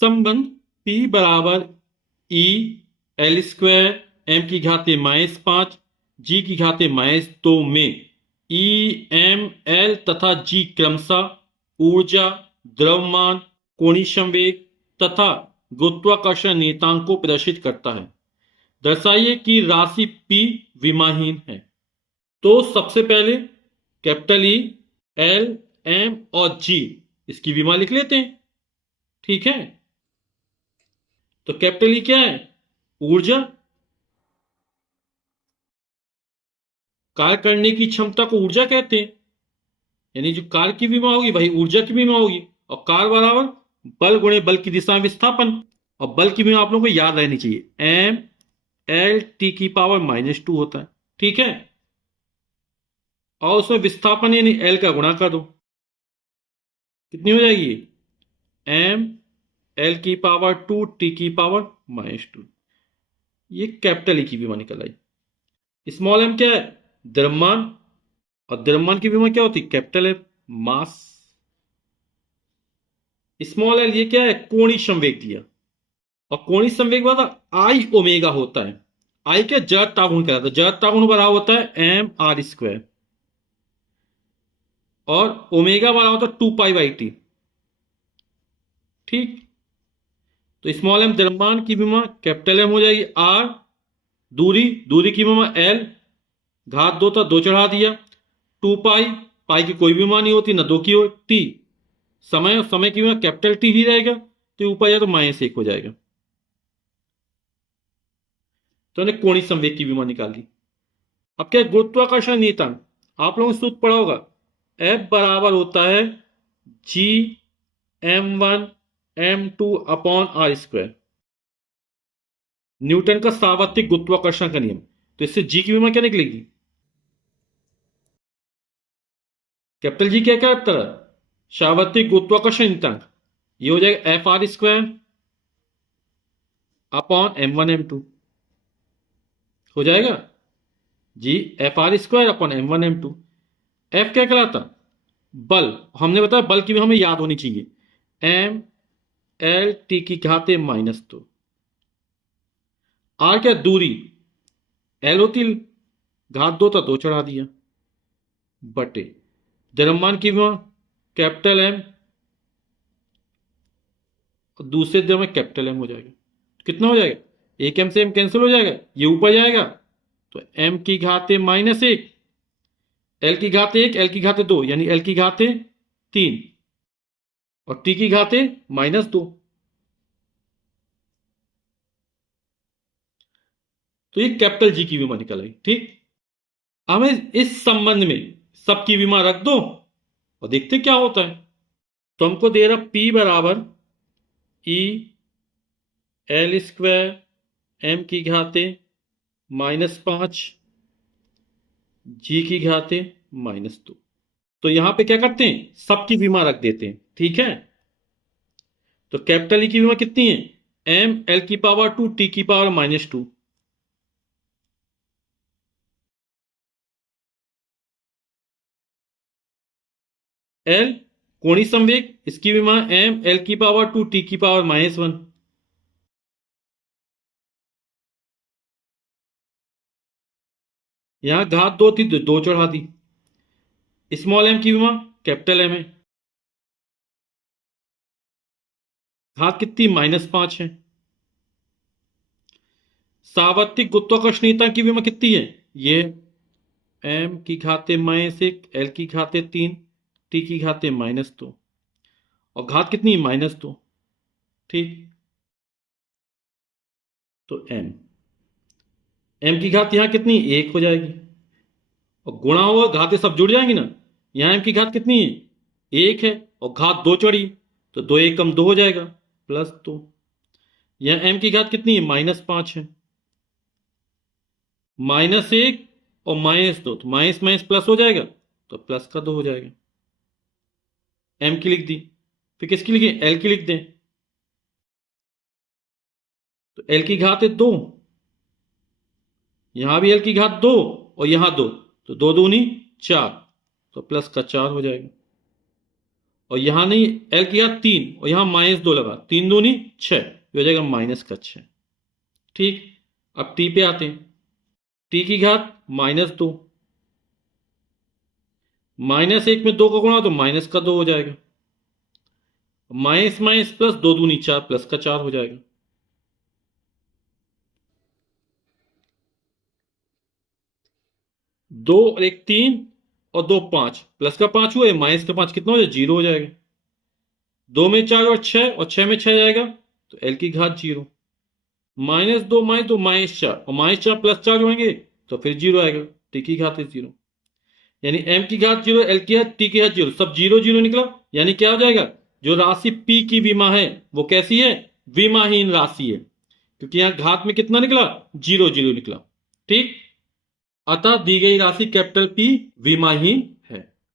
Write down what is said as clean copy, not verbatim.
संबंध P बराबर E L square M की घाते -5 G की घाते -2 में E M L तथा G क्रमशः ऊर्जा, द्रव्यमान, कोणीय संवेग तथा गुरुत्वाकर्षण नियतांक को प्रदर्शित करता है। दर्शाइए कि राशि P विमाहीन है। तो सबसे पहले कैपिटल E, L, M और G इसकी विमा लिख लेते हैं। ठीक है, तो कैपिटल ई क्या है? ऊर्जा। कार्य करने की क्षमता को ऊर्जा कहते हैं, यानी जो कार्य की विमा होगी वही ऊर्जा की विमा होगी। और कार्य बराबर बल गुणे बल की दिशा में विस्थापन। और बल की विमा आप लोगों को याद रहनी चाहिए, एम एल टी की पावर -2 होता है। ठीक है, और उसमें विस्थापन यानी एल का गुणा कर दो, कितनी हो जाएगी? एम एल की पावर 2 टी की पावर -2। ये कैपिटल ई की विमा निकल आई। स्मॉल एम क्या है? द्रव्यमान। और द्रव्यमान की विमा क्या होती है? कैपिटल एम, मास। स्मॉल एल ये क्या है? कोणीय संवेग दिया। और कोणीय संवेग वाला आई ओमेगा होता है। आई क्या? जड़ता गुण कहलाता है। जड़ता गुण बराबर होता है एम आर स्क्वायर, और ओमेगा बराबर होता है 2π/T। ठीक, तो स्मॉल एम द्रव्यमान की विमा कैपिटल एम हो जाएगी। आर दूरी, दूरी की विमा एल, घात 2 था 2 चढ़ा दिया। 2π, पाई की कोई विमा नहीं होती, ना 2 की हो। टी समय, और समय की विमा कैपिटल टी ही रहेगा, तो ऊपर जाए तो -1 हो जाएगा। तो हमने कोणीय संवेग की विमा निकाल ली। अब क्या? गुरुत्वाकर्षण नियतांक आप लोगों ने सूत्र पढ़ा होगा। F बराबर होता है Gm1m2/r², न्यूटन का सार्वत्रिक गुरुत्वाकर्षण का नियम। तो इससे G की विमा क्या निकलेगी? कैपिटल G क्या क्या होता है? सार्वत्रिक गुरुत्वाकर्षण नियतांक। ये हो जाएगा Fr² हो जाएगा। जी, Fr² F क्या कहलाता? बल। हमने बताया बल की भी हमें याद होनी चाहिए, एम एल टी की घाते -2। आर क्या? दूरी। एल होती घात 2 था 2 चढ़ा दिया, बटे द्रव्यमान की विमा कैपिटल एम, और दूसरे द्रव्य में कैपिटल एम हो जाएगा। कितना हो जाएगा? एक एम से एम कैंसिल हो जाएगा, ये ऊपर जाएगा, तो एम की घाते -1, एल की घाते 1, एल की घाते 2, यानी एल की घाते 3, और टी की घाते -2। तो ये कैपिटल जी की विमा निकल आई। ठीक, हमें इस संबंध में सबकी विमा रख दो और देखते क्या होता है। तो हमको दे रहा P बराबर E L² M की घाते -5 G की घाते -2। तो यहां पे क्या करते हैं? सबकी विमा रख देते हैं। ठीक है, तो कैपिटल E की विमा कितनी है? M L की पावर 2 T की पावर -2। L कोणीय संवेग, इसकी विमा M L की पावर 2 T की पावर -1। यहां घात 2 थी तो 2 चढ़ा दी। स्मॉल एम की विमा कैपिटल एम है, घात कितनी? -5 है। सार्वत्रिक गुरुत्वाकर्षणीयता की विमा कितनी है? ये एम की घाते -1, एल की घाते 3, टी की घाते -2, और घात कितनी? -2। ठीक, तो एम, एम की घात यहां कितनी? 1 हो जाएगी, और गुणा हुआ घातें सब जुड़ जाएंगी ना। यहां एम की घात कितनी है? 1 है, और घात 2 चढ़ी, तो 2 1 कम 2 हो जाएगा, +2। यहां एम की घात कितनी है? -5 है। -1 और -2, तो माइनस माइनस प्लस हो जाएगा, तो प्लस का 2 हो जाएगा। एम की लिख दी, फिर किसकी लिखी? एल की लिख दें। तो एल की घात है 2, यहां भी एल की घात 2, और यहां 2, तो 2 दूनी 4, तो +4 हो जाएगा। और यहां नहीं, एल की घात 3 और यहां -2 लगा, 3 दूनी 6, ये हो जाएगा -6। ठीक, अब टी पे आते हैं। टी की घात -2, -1 में 2 का गुणा तो -2 हो जाएगा, माइनस माइनस प्लस, 2 दूनी 4, प्लस का 4 हो जाएगा। दो और एक 3 और 2 5, प्लस का 5 हुआ, माइनस का 5 कितना हो जाएगा, 0 हो जाएगा। 2 में 4 और 6, और 6 में 6 जाएगा, तो एल की घात 0। -2 -4, और -4 प्लस 4 जोड़ेंगे तो फिर 0 आएगा, टी की घात 0। यानी एम की घात 0, एल की घात, टी की घात 0, सब 0 0 निकला। यानी क्या हो जाएगा, जो राशि पी की विमा है वो कैसी है, विमाहीन राशि है, क्योंकि यहां घात में कितना निकला, 0 0 निकला। ठीक, अतः दी गई राशि कैपिटल पी विमाहीन